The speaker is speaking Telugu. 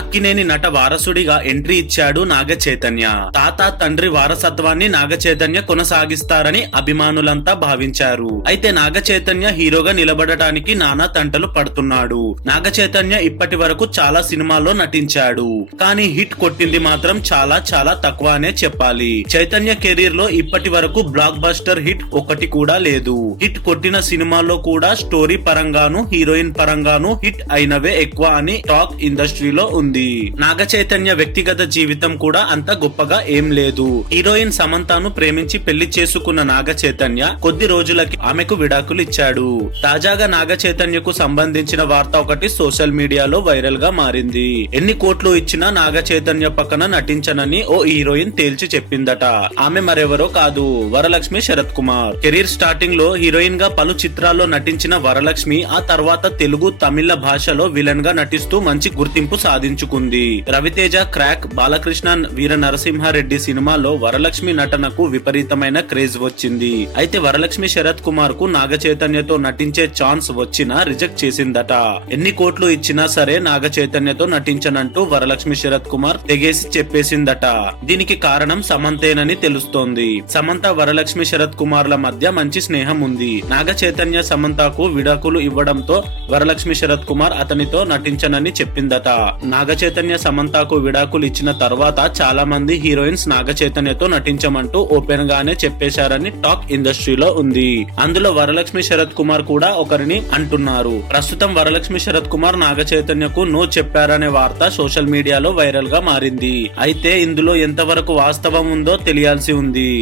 అక్కినేని నట వారసుడిగా ఎంట్రీ ఇచ్చాడు నాగ చైతన్య. తాత తండ్రి వారసత్వాన్ని నాగ చైతన్య కొనసాగిస్తారని అభిమానులంతా భావించారు. అయితే నాగ చైతన్య హీరోగా నిలబడటానికి నానా తంటలు పడుతున్నాడు. నాగ చైతన్య ఇప్పటి వరకు చాలా సినిమాల్లో నటించాడు, కానీ హిట్ కొట్టింది మాత్రం చాలా చాలా తక్కువ అనే చెప్పాలి. చైతన్య కెరీర్ లో ఇప్పటి వరకు బ్లాక్ బస్టర్ హిట్ ఒకటి కూడా లేదు. హిట్ కొట్టిన సినిమాల్లో కూడా స్టోరీ పరంగాను హీరోయిన్ పరంగాను హిట్ అయినవే ఎక్కువ అని టాక్ ఇండస్ట్రీలో ఉంది. నాగ చైతన్య వ్యక్తిగత జీవితం కూడా అంత గొప్పగా ఏం లేదు. హీరోయిన్ సమంతను ప్రేమించి పెళ్లి చేసుకున్న నాగ చైతన్య కొద్ది రోజులకి ఆమెకు విడాకులు ఇచ్చాడు. తాజాగా నాగ చైతన్యకు సంబంధించిన వార్త ఒకటి సోషల్ మీడియాలో వైరల్ గా మారింది. ఎన్ని కోట్లు ఇచ్చినా నాగ చైతన్య పక్కన నటించనని ఓ హీరోయిన్ తేల్చి చెప్పిందట. ఆమె మరెవరో కాదు, వరలక్ష్మి శరత్ కుమార్. కెరీర్ స్టార్టింగ్ లో హీరోయిన్ గా పలు చిత్రాల్లో నటించిన వరలక్ష్మి ఆ తర్వాత తెలుగు తమిళ భాషలో విలన్ గా నటిస్తూ మంచి గుర్తింపు సాధించుకుంది. రవితేజ, క్రాక్, బాలకృష్ణ, వీర నరసింహారెడ్డి సినిమాలో వరలక్ష్మి నటనకు విపరీతమైన క్రేజ్ వచ్చింది. అయితే వరలక్ష్మి శరత్ కుమార్ కు నాగ చైతన్యతో నటించే ఛాన్స్ వచ్చినా రిజెక్ట్ చేసిందట. ఎన్ని కోట్లు ఇచ్చినా సరే నాగ చైతన్యతో నటించనంటూ వరలక్ష్మి శరత్ కుమార్ తెగేసి చెప్పేసిందట. దీనికి కారణం సమంతేనని తెలుస్తోంది. సమంత వరలక్ష్మి శరత్ కుమార్ల మధ్య మంచి స్నేహం ఉంది. నాగ చైతన్య సమంతకు విడాకులు ఇవ్వడంతో వరలక్ష్మి శరత్ కుమార్ అతనితో నటించనని చెప్పిందట. నాగ చైతన్య సమంతకు విడాకులు ఇచ్చిన తర్వాత చాలా మంది హీరోయిన్స్ నాగ చైతన్యతో నటించమంటూ ఓపెన్ గానే చెప్పేశారని టాక్ ఇండస్ట్రీలో ఉంది. అందులో వరలక్ష్మి శరత్ కుమార్ కూడా ఒకరిని అంటున్నారు. ప్రస్తుతం వరలక్ష్మి శరత్ కుమార్ నాగ చైతన్యకు నో చెప్పారనే వార్త సోషల్ మీడియాలో వైరల్ గా మారింది. అయితే ఇందులో ఎంతవరకు వాస్తవం ఉందో తెలియాల్సి ఉంది.